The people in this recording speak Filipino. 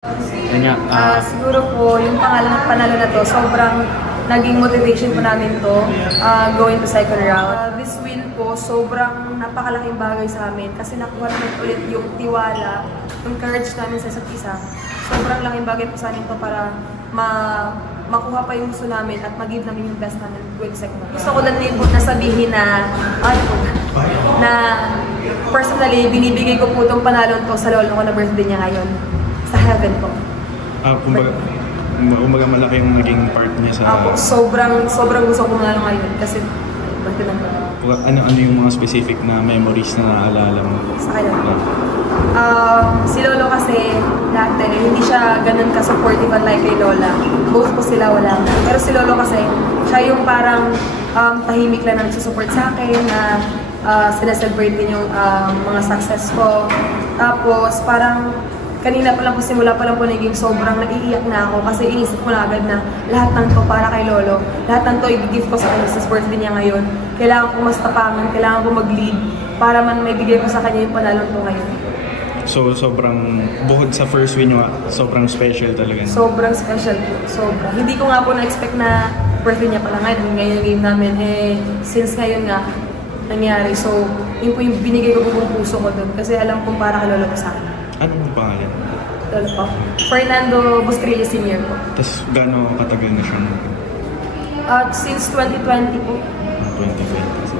Yan nga, Siguro po, yung panalo na to, sobrang naging motivation po namin to going to second round. This win po, sobrang napakalaking bagay sa amin kasi nakuha namin ulit yung tiwala, yung courage namin sa isa't isa. Sobrang laking bagay po sa amin to para makuha pa yung gusto namin at mag-give namin yung best namin going second round. Gusto ko lang din po nasabihin na, na personally, binibigay ko po itong panalon to sa lolo ko na birthday niya ngayon. Sa heaven po. Kumbaga malaki yung naging part niya sa... sobrang gusto ko manalo ngayon kasi birthday lang po. Ano yung mga specific na memories na naaalala mo? Sa kanya. Si Lolo kasi dati, hindi siya ganun ka-supportive like kay Lola. Both po sila wala na. Pero si Lolo kasi, siya yung parang tahimik lang na nagsusupport sa akin na sineselebrate din yung mga success ko. Tapos parang kanina pa lang po, simula pa lang po naging sobrang naiiyak na ako kasi inisip ko na agad na lahat ng to para kay Lolo. Lahat ng to i-gift ko sa kanya sa birthday niya ngayon. Kailangan ko mas tapangan, kailangan ko mag-lead para man may bigay ko sa kanya yung panalon ko ngayon. So, sobrang, bukod sa first win nyo, sobrang special talaga. Sobrang special po, sobrang. Hindi ko nga po na-expect na birthday niya pala ngayon yung game namin. Since ngayon nga, nangyari. So, yun po yung binigay ko po yung puso ko doon kasi alam kong para kay Lolo ko sa akin. Anong pangalan? Lolo po. Fernando Bustrillo Sr. po. Tapos gaano katagal na siya? Since 2020 po. 2020.